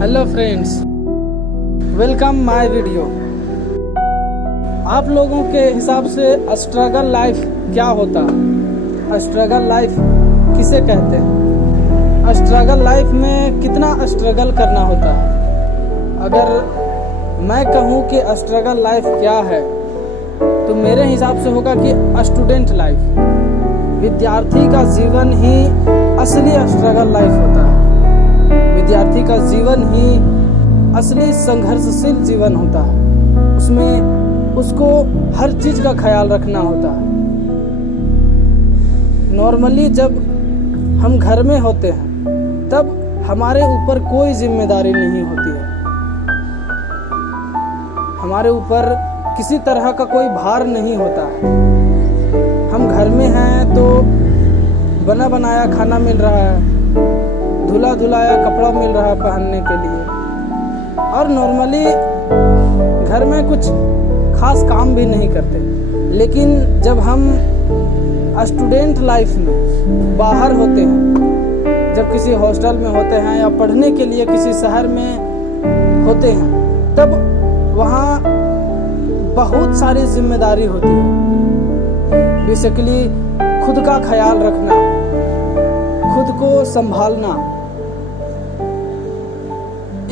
Hello friends, welcome my video. आप लोगों के हिसाब से स्ट्रगल लाइफ क्या होता है? स्ट्रगल लाइफ किसे कहते हैं? स्ट्रगल लाइफ में कितना स्ट्रगल करना होता है? अगर मैं कहूँ कि स्ट्रगल लाइफ क्या है तो मेरे हिसाब से होगा कि स्टूडेंट लाइफ, विद्यार्थी का जीवन ही असली स्ट्रगल लाइफ होता है। विद्यार्थी का जीवन ही असली संघर्षशील जीवन होता है। उसमें उसको हर चीज़ का ख्याल रखना होता है। नॉर्मली जब हम घर में होते हैं तब हमारे ऊपर कोई जिम्मेदारी नहीं होती है, हमारे ऊपर किसी तरह का कोई भार नहीं होता है। हम घर में हैं तो बना बनाया खाना मिल रहा है, धुला धुलाया कपड़ा मिल रहा है पहनने के लिए, और नॉर्मली घर में कुछ खास काम भी नहीं करते। लेकिन जब हम स्टूडेंट लाइफ में बाहर होते हैं, जब किसी हॉस्टल में होते हैं या पढ़ने के लिए किसी शहर में होते हैं, तब वहाँ बहुत सारी जिम्मेदारी होती है। बेसिकली खुद का ख्याल रखना, खुद को संभालना।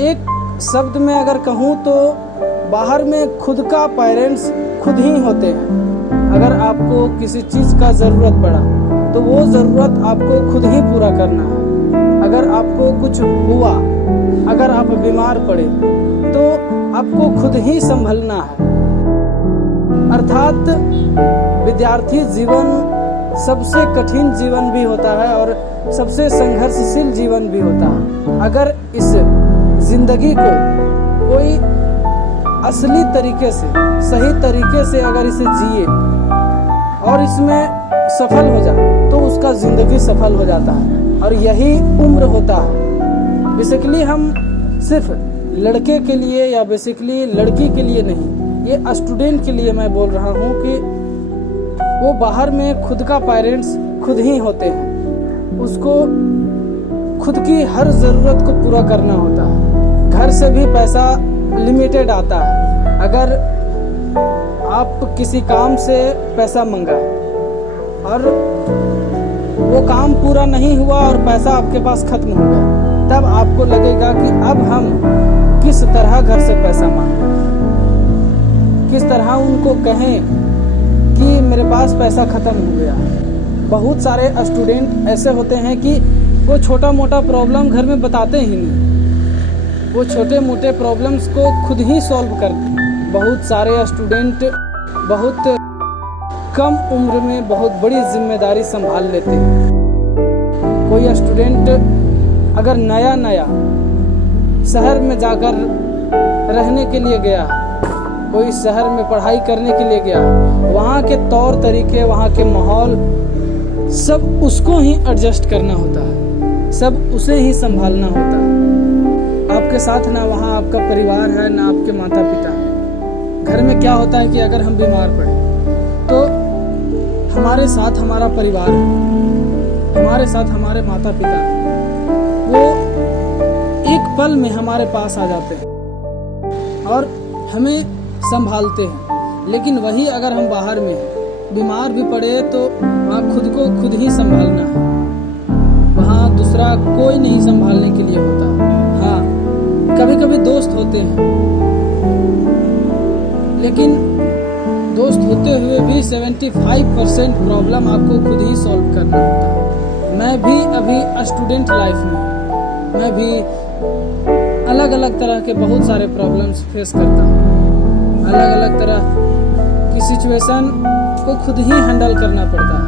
एक शब्द में अगर कहूँ तो बाहर में खुद का पेरेंट्स खुद ही होते हैं। अगर आपको किसी चीज़ का ज़रूरत पड़ा तो वो ज़रूरत आपको खुद ही पूरा करना है। अगर आपको कुछ हुआ, अगर आप बीमार पड़े तो आपको खुद ही संभलना है। अर्थात विद्यार्थी जीवन सबसे कठिन जीवन भी होता है और सबसे संघर्षशील जीवन भी होता है। अगर इस जिंदगी को कोई असली तरीके से, सही तरीके से अगर इसे जिए और इसमें सफल हो जाए तो उसका जिंदगी सफल हो जाता है। और यही उम्र होता है। बेसिकली हम सिर्फ लड़के के लिए या बेसिकली लड़की के लिए नहीं, ये स्टूडेंट के लिए मैं बोल रहा हूँ कि वो बाहर में खुद का पेरेंट्स खुद ही होते हैं। उसको खुद की हर ज़रूरत को पूरा करना होता है। घर से भी पैसा लिमिटेड आता है। अगर आप किसी काम से पैसा मंगा और वो काम पूरा नहीं हुआ और पैसा आपके पास खत्म हो गया, तब आपको लगेगा कि अब हम किस तरह घर से पैसा मांगें, किस तरह उनको कहें कि मेरे पास पैसा खत्म हो गया। बहुत सारे स्टूडेंट ऐसे होते हैं कि वो छोटा मोटा प्रॉब्लम घर में बताते ही नहीं, वो छोटे मोटे प्रॉब्लम्स को खुद ही सॉल्व करते हैं। बहुत सारे स्टूडेंट बहुत कम उम्र में बहुत बड़ी जिम्मेदारी संभाल लेते हैं। कोई स्टूडेंट अगर नया नया शहर में जाकर रहने के लिए गया, कोई शहर में पढ़ाई करने के लिए गया, वहाँ के तौर तरीके, वहाँ के माहौल सब उसको ही एडजस्ट करना होता है, सब उसे ही संभालना होता है। आपके साथ ना वहाँ आपका परिवार है, ना आपके माता पिता है। घर में क्या होता है कि अगर हम बीमार पड़े तो हमारे साथ हमारा परिवार है, हमारे साथ हमारे माता पिता है। वो एक पल में हमारे पास आ जाते हैं और हमें संभालते हैं। लेकिन वही अगर हम बाहर में हैं, बीमार भी पड़े तो वहाँ खुद को खुद ही संभालना है। वहाँ दूसरा कोई नहीं संभालने के लिए होता। हाँ, कभी कभी दोस्त होते हैं, लेकिन दोस्त होते हुए भी 75% प्रॉब्लम आपको खुद ही सॉल्व करना होता है। मैं भी अभी स्टूडेंट लाइफ में, मैं भी अलग अलग तरह के बहुत सारे प्रॉब्लम्स फेस करता हूँ। अलग अलग तरह की सिचुएशन को खुद ही हैंडल करना पड़ता है।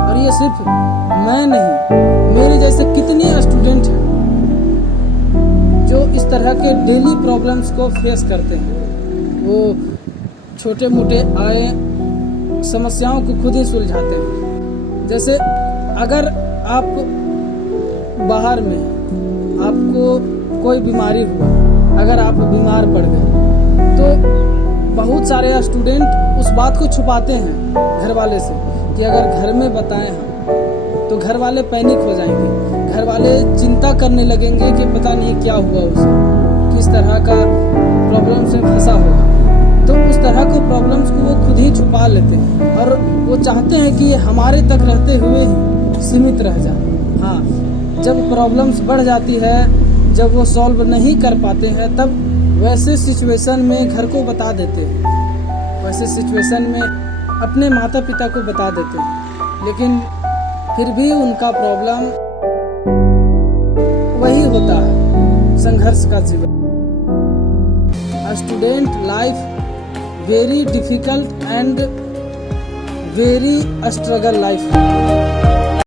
और ये सिर्फ मैं नहीं, मेरे जैसे कितने स्टूडेंट हैं जो इस तरह के डेली प्रॉब्लम्स को फेस करते हैं। वो छोटे मोटे आए समस्याओं को खुद ही सुलझाते हैं। जैसे अगर आप बाहर में, आपको कोई बीमारी हुआ, अगर आप बीमार पड़ गए तो बहुत सारे स्टूडेंट उस बात को छुपाते हैं घर वाले से कि अगर घर में बताएं हम तो घर वाले पैनिक हो जाएंगे। घर वाले चिंता करने लगेंगे कि पता नहीं क्या हुआ उसे, किस तरह का प्रॉब्लम्स में फंसा होगा। तो उस तरह के प्रॉब्लम्स को वो खुद ही छुपा लेते हैं और वो चाहते हैं कि हमारे तक रहते हुए ही सीमित रह जाए। हाँ, जब प्रॉब्लम्स बढ़ जाती है, जब वो सॉल्व नहीं कर पाते हैं, तब वैसे सिचुएशन में घर को बता देते हैं, वैसे सिचुएशन में अपने माता पिता को बता देते हैं, लेकिन फिर भी उनका प्रॉब्लम वही होता है, संघर्ष का जीवन। A student life very difficult and very struggle life.